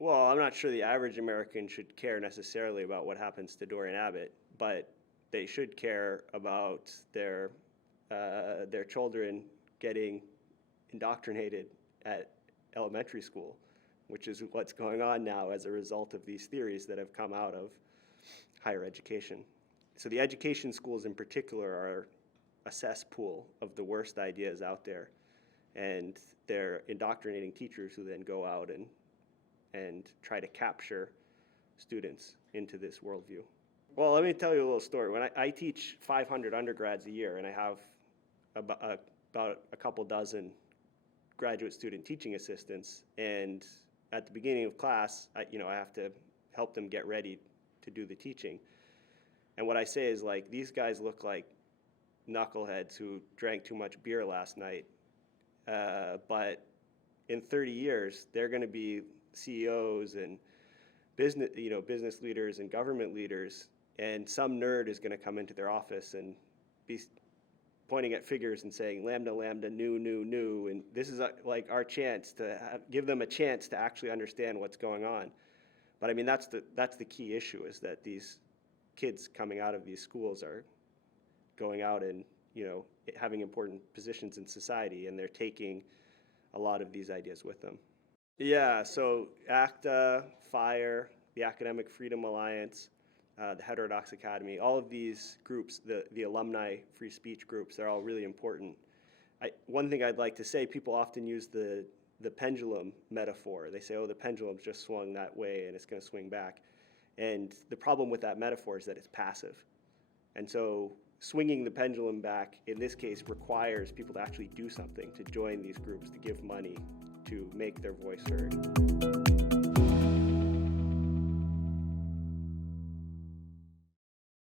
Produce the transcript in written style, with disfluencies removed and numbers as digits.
Well, I'm not sure the average American should care necessarily about what happens to Dorian Abbot, but they should care about their children getting indoctrinated at elementary school, which is what's going on now as a result of these theories that have come out of higher education. So the education schools in particular are a cesspool of the worst ideas out there, and they're indoctrinating teachers who then go out and try to capture students into this worldview. Well, let me tell you a little story. When I teach 500 undergrads a year, and I have about a couple dozen graduate student teaching assistants, and at the beginning of class, I have to help them get ready to do the teaching. And what I say is, like, these guys look like knuckleheads who drank too much beer last night, but in 30 years, they're going to be CEOs and business leaders and government leaders, and some nerd is going to come into their office and be pointing at figures and saying lambda, lambda, nu, and this is like our chance to give them a chance to actually understand what's going on. But I mean, that's the key issue, is that these kids coming out of these schools are going out and having important positions in society, and they're taking a lot of these ideas with them. Yeah, so ACTA, FIRE, the Academic Freedom Alliance, the Heterodox Academy, all of these groups, the alumni free speech groups, they're all really important. One thing I'd like to say, people often use the pendulum metaphor. They say, oh, the pendulum's just swung that way and it's going to swing back. And the problem with that metaphor is that it's passive. And so swinging the pendulum back, in this case, requires people to actually do something, to join these groups, to give money, to make their voice heard.